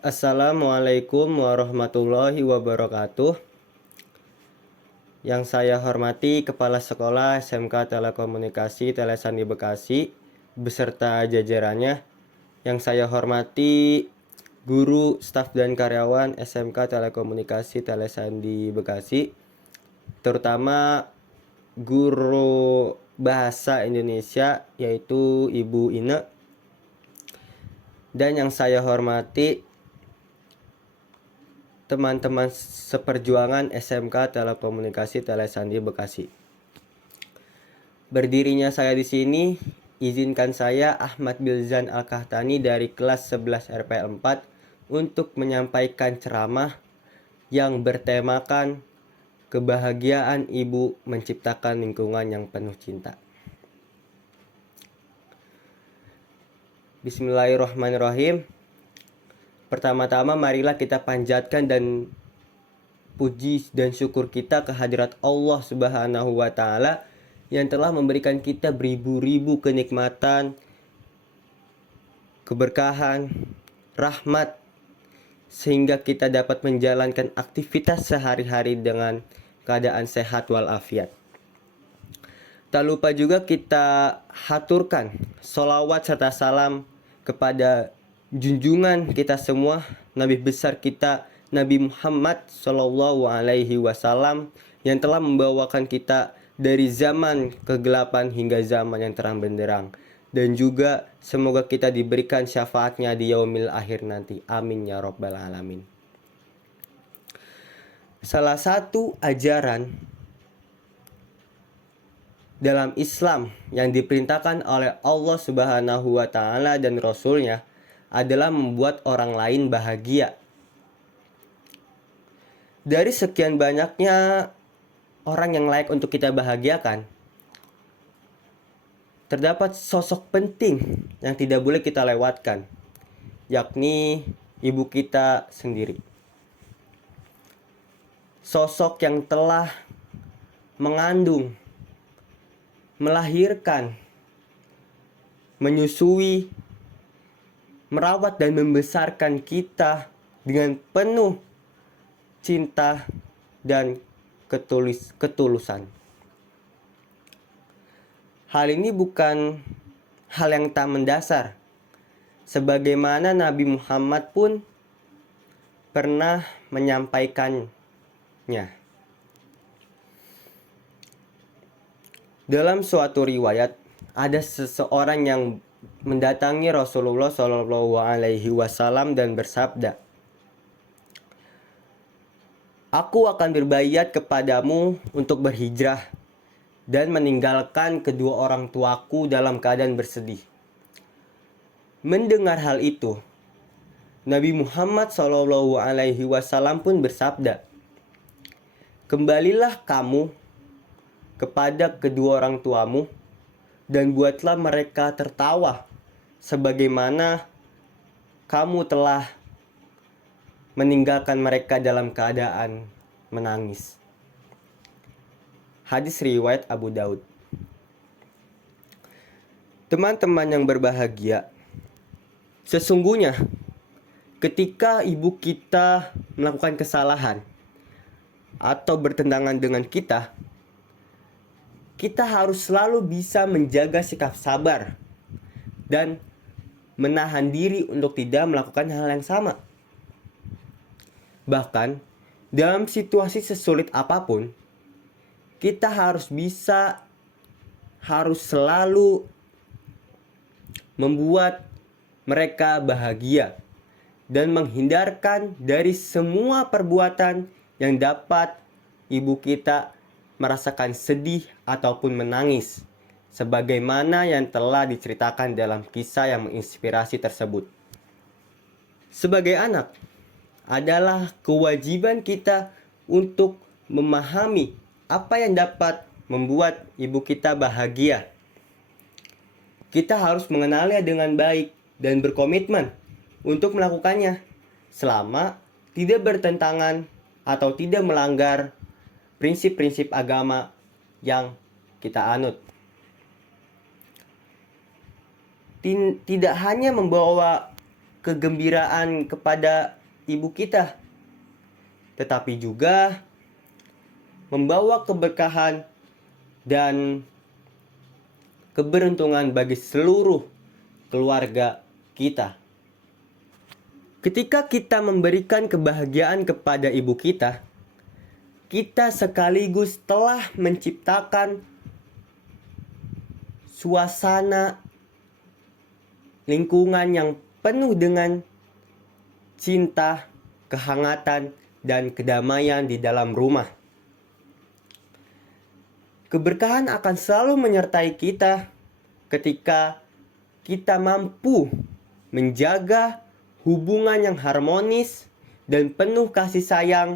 Assalamualaikum warahmatullahi wabarakatuh. Yang saya hormati Kepala Sekolah SMK Telekomunikasi Telesandi Bekasi beserta jajarannya. Yang saya hormati guru, staf dan karyawan SMK Telekomunikasi Telesandi Bekasi, terutama guru bahasa Indonesia yaitu Ibu Ine. Dan yang saya hormati teman-teman seperjuangan SMK Telekomunikasi Telesandi Bekasi. Berdirinya saya di sini, izinkan saya Ahmad Bilzan Al-Kahtani dari kelas 11 RPL 4 untuk menyampaikan ceramah yang bertemakan kebahagiaan ibu menciptakan lingkungan yang penuh cinta. Bismillahirrahmanirrahim. Pertama-tama marilah kita panjatkan dan puji dan syukur kita kehadirat Allah Subhanahu wa Ta'ala yang telah memberikan kita beribu-ribu kenikmatan, keberkahan, rahmat, sehingga kita dapat menjalankan aktivitas sehari-hari dengan keadaan sehat walafiat. Tak lupa juga kita haturkan sholawat serta salam kepada junjungan kita semua, Nabi besar kita Nabi Muhammad Shallallahu Alaihi Wasallam yang telah membawakan kita dari zaman kegelapan hingga zaman yang terang benderang. Dan juga semoga kita diberikan syafaatnya di yaumil akhir nanti. Amin ya rabbal alamin. Salah satu ajaran dalam Islam yang diperintahkan oleh Allah Subhanahu wa Ta'ala dan Rasul-Nya adalah membuat orang lain bahagia. Dari sekian banyaknya orang yang layak untuk kita bahagiakan, terdapat sosok penting yang tidak boleh kita lewatkan, yakni ibu kita sendiri. Sosok yang telah mengandung, melahirkan, menyusui, merawat dan membesarkan kita dengan penuh cinta dan ketulusan. Hal ini bukan hal yang tak mendasar, sebagaimana Nabi Muhammad pun pernah menyampaikannya. Dalam suatu riwayat, ada seseorang yang mendatangi Rasulullah Shallallahu Alaihi Wasallam dan bersabda, "Aku akan berbaiat kepadamu untuk berhijrah dan meninggalkan kedua orang tuaku dalam keadaan bersedih." Mendengar hal itu, Nabi Muhammad Shallallahu Alaihi Wasallam pun bersabda, "Kembalilah kamu kepada kedua orang tuamu dan buatlah mereka tertawa sebagaimana kamu telah meninggalkan mereka dalam keadaan menangis." Hadis riwayat Abu Daud. Teman-teman yang berbahagia, sesungguhnya ketika ibu kita melakukan kesalahan atau bertentangan dengan kita harus selalu bisa menjaga sikap sabar dan menahan diri untuk tidak melakukan hal yang sama. Bahkan dalam situasi sesulit apapun, kita harus selalu membuat mereka bahagia dan menghindarkan dari semua perbuatan yang dapat ibu kita merasakan sedih ataupun menangis, sebagaimana yang telah diceritakan dalam kisah yang menginspirasi tersebut. Sebagai anak, adalah kewajiban kita untuk memahami apa yang dapat membuat ibu kita bahagia. Kita harus mengenalnya dengan baik dan berkomitmen untuk melakukannya selama tidak bertentangan atau tidak melanggar prinsip-prinsip agama yang kita anut. Tidak hanya membawa kegembiraan kepada ibu kita, tetapi juga membawa keberkahan dan keberuntungan bagi seluruh keluarga kita. Ketika kita memberikan kebahagiaan kepada ibu kita, kita sekaligus telah menciptakan suasana lingkungan yang penuh dengan cinta, kehangatan, dan kedamaian di dalam rumah. Keberkahan akan selalu menyertai kita ketika kita mampu menjaga hubungan yang harmonis dan penuh kasih sayang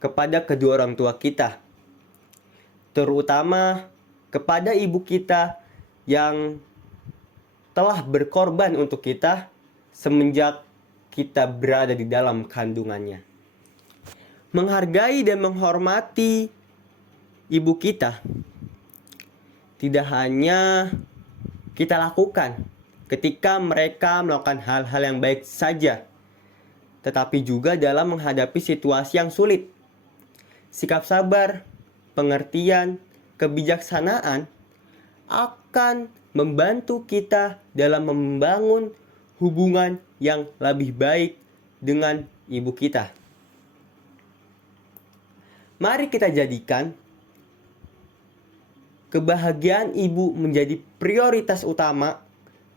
kepada kedua orang tua kita, terutama kepada ibu kita yang telah berkorban untuk kita semenjak kita berada di dalam kandungannya. Menghargai dan menghormati ibu kita tidak hanya kita lakukan ketika mereka melakukan hal-hal yang baik saja, tetapi juga dalam menghadapi situasi yang sulit. Sikap sabar, pengertian, kebijaksanaan akan membantu kita dalam membangun hubungan yang lebih baik dengan ibu kita. Mari kita jadikan kebahagiaan ibu menjadi prioritas utama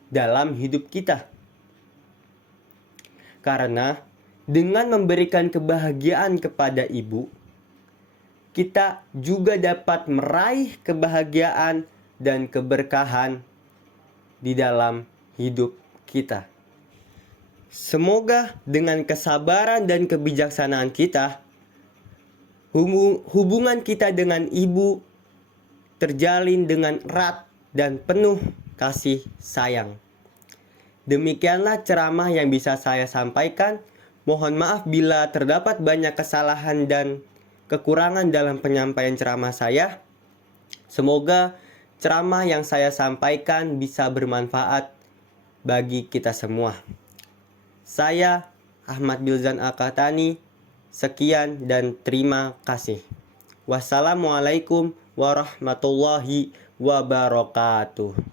dalam hidup kita. Karena dengan memberikan kebahagiaan kepada ibu, kita juga dapat meraih kebahagiaan dan keberkahan di dalam hidup kita. Semoga dengan kesabaran dan kebijaksanaan kita, hubungan kita dengan ibu terjalin dengan erat dan penuh kasih sayang. Demikianlah ceramah yang bisa saya sampaikan. Mohon maaf bila terdapat banyak kesalahan dan kekurangan dalam penyampaian ceramah saya. Semoga ceramah yang saya sampaikan bisa bermanfaat bagi kita semua. Saya Ahmad Bilzan Akatani. Sekian dan terima kasih. Wassalamualaikum warahmatullahi wabarakatuh.